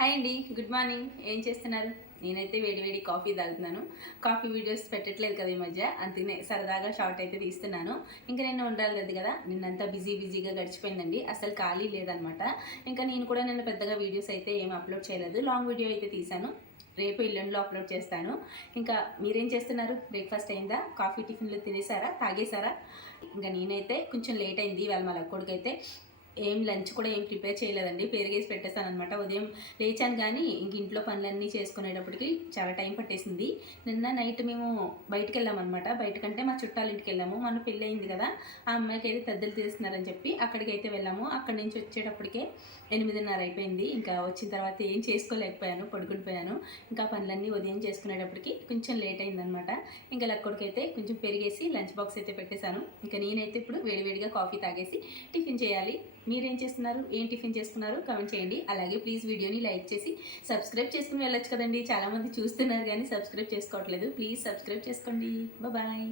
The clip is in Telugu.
హాయ్ అండి, గుడ్ మార్నింగ్. ఏం చేస్తున్నారు? నేనైతే వేడి వేడి కాఫీ తాగుతున్నాను. కాఫీ వీడియోస్ పెట్టట్లేదు కదా ఈ మధ్య, అందుకనే సరదాగా షార్ట్ అయితే తీస్తున్నాను. ఇంకా నేను ఉండలేదు కదా, నిన్నంతా బిజీగా గడిచిపోయిందండి. అసలు ఖాళీ లేదనమాట. ఇంకా నేను కూడా నిన్న పెద్దగా వీడియోస్ అయితే ఏం అప్లోడ్ చేయలేదు. లాంగ్ వీడియో అయితే తీశాను. రేపు ఎల్లుండిలో అప్లోడ్ చేస్తాను. ఇంకా మీరేం చేస్తున్నారు? బ్రేక్ఫాస్ట్ అయిందా? కాఫీ టిఫిన్లు తినేసారా? తాగేశారా? ఇంకా నేనైతే కొంచెం లేట్ అయింది ఇవాళ. మా లక్కోడికైతే ఏం లంచ్ కూడా ఏం ప్రిపేర్ చేయలేదండి. పెరిగేసి పెట్టేస్తాను అనమాట. ఉదయం లేచాను కానీ ఇంక ఇంట్లో పనులన్నీ చేసుకునేటప్పటికి చాలా టైం పట్టేసింది. నిన్న నైట్ మేము బయటకు వెళ్ళామన్నమాట. బయటకంటే మా చుట్టాల ఇంటికి వెళ్ళాము. మన పెళ్ళి అయింది కదా, ఆ అమ్మాయికి అయితే తద్దులు తీస్తున్నారని చెప్పి అక్కడికి అయితే వెళ్ళాము. అక్కడి నుంచి వచ్చేటప్పటికే 8:30 అయిపోయింది. ఇంకా వచ్చిన తర్వాత ఏం చేసుకోలేకపోయాను, పడుకునిపోయాను. ఇంకా పనులన్నీ ఉదయం చేసుకునేటప్పటికి కొంచెం లేట్ అయిందనమాట. ఇంకా లక్కొడికైతే కొంచెం పెరిగేసి లంచ్ బాక్స్ అయితే పెట్టేశాను. ఇంకా నేనైతే ఇప్పుడు వేడివేడిగా కాఫీ తాగేసి టిఫిన్ చేయాలి. మీరేం చేస్తున్నారు? ఏం టిఫిన్ చేసుకున్నారు? కామెంట్ చేయండి. అలాగే ప్లీజ్ వీడియోని లైక్ చేసి సబ్స్క్రైబ్ చేసుకుని వెళ్ళొచ్చు కదండి. చాలామంది చూస్తున్నారు కానీ సబ్స్క్రైబ్ చేసుకోవట్లేదు. ప్లీజ్ సబ్స్క్రైబ్ చేసుకోండి. బాయ్.